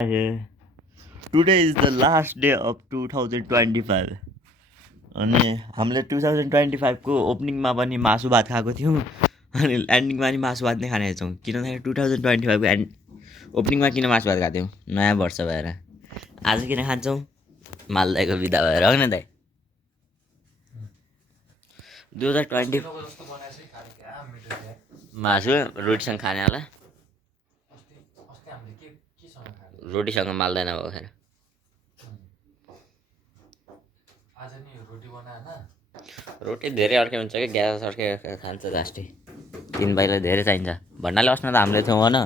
Today is the last day of 2025 अनि हामीले 2025को ओपनिङमा पनि मासु भात खाएको थियौँ अनि एन्डिङमा पनि मासु भात नै खाने छौँ। किन भन्दाखेरि 2025को ओपनिङमा किन मासु भात खाएको थियौँ? नयाँ वर्ष भएर। आज किन खान्छौँ? मालदाईको बिदा भएर हो न दाइ? 2020 मासु रोटीसँग खाने होला। रोटीसँग माल्दैन भएको खेर रोटी धेरै अर्कै हुन्छ कि ग्यास अर्कै खान्छ लास्टै 3 पाइला धेरै चाहिन्छ भन्नाले अस्ति त हामीले थियौँ भन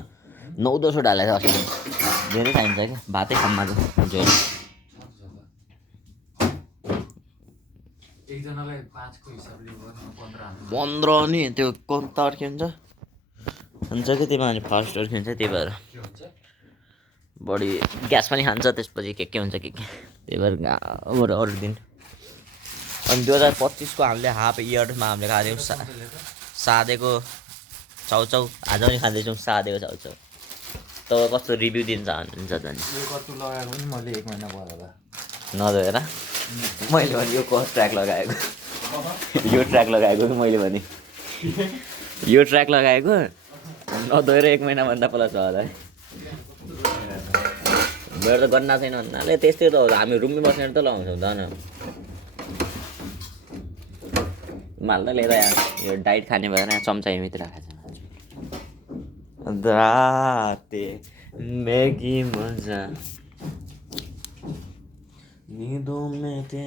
9-10 ढालेको छ अस्ति धेरै चाहिन्छ कि भातै खाममा चाहिँ एकजनालाई 5 को हिसाबले 15 नि त्यो कन्त अर्कै हुन्छ कि त्यही माने फास्ट अर्कै हुन्छ त्यही भएर बढी ग्यास पनि खान्छ त्यसपछि के हुन्छ के त्यही भएर अरू दिन अनि 2025को हामीले हाफ इयरमा हामीले खाँदैछौँ सादेको चाउचाउ आज पनि खाँदैछौँ सादेको चाउचाउ। तब कस्तो रिभ्यू दिन चाहनुहुन्छ झन्? यो कट्टु लगाएको पनि मैले 1 महिना भयो होला नधोएर मैले भने यो ट्र्याक लगाएको यो ट्र्याक लगाएको कि मैले भने यो ट्र्याक लगाएको नधोएर 1 महिनाभन्दा प्लस भयो होला है। मेरो त गन्ना छैन भन्नाले त्यस्तै त हो हामी रुममै बसेर त लगाउँछौँ त न माल्दा लिएर यो डाइट खाने भएर चम्चा यहीँतिर खान्छ राते मैगी मजा नींदों में थे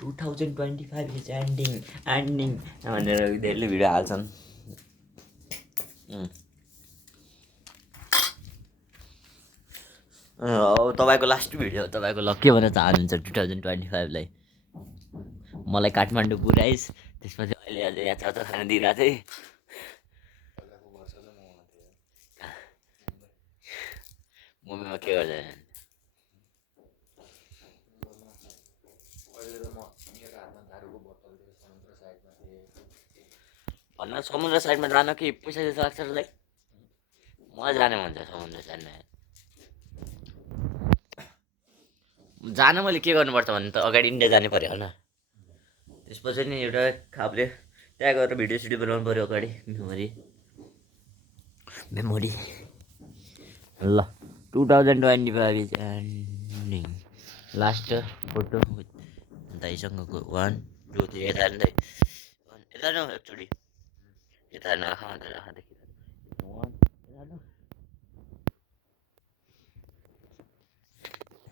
2025 is ending भनेर धेरैले भिडियो हाल्छन्। तपाईँको लास्ट भिडियो तपाईँको के भन्न चाहनुहुन्छ 2025 लाई? मलाई काठमाडौँ पुऱ्याइस् त्यसपछि अहिले अझै यहाँ चाउचाउ खान दिइरहेको थिएँ मम्मीमा के गर्छ भन्न समुद्र साइडमा जान कि पैसा जस्तो लाग्छ र दाइ? मलाई जाने मन छ समुद्र साइडमा। जान मैले के गर्नुपर्छ भने त अगाडि इन्डिया जानु पऱ्यो होला त्यसपछि नि एउटा खापले त्यहाँ गएर भिडियो सिडियो बनाउनु पऱ्यो अगाडि मेमोरी ल 2025 इज एन्डिङ लास्ट फोटो दाइसँगको 1 2 3 यता न एकचोटि यता नखाँदा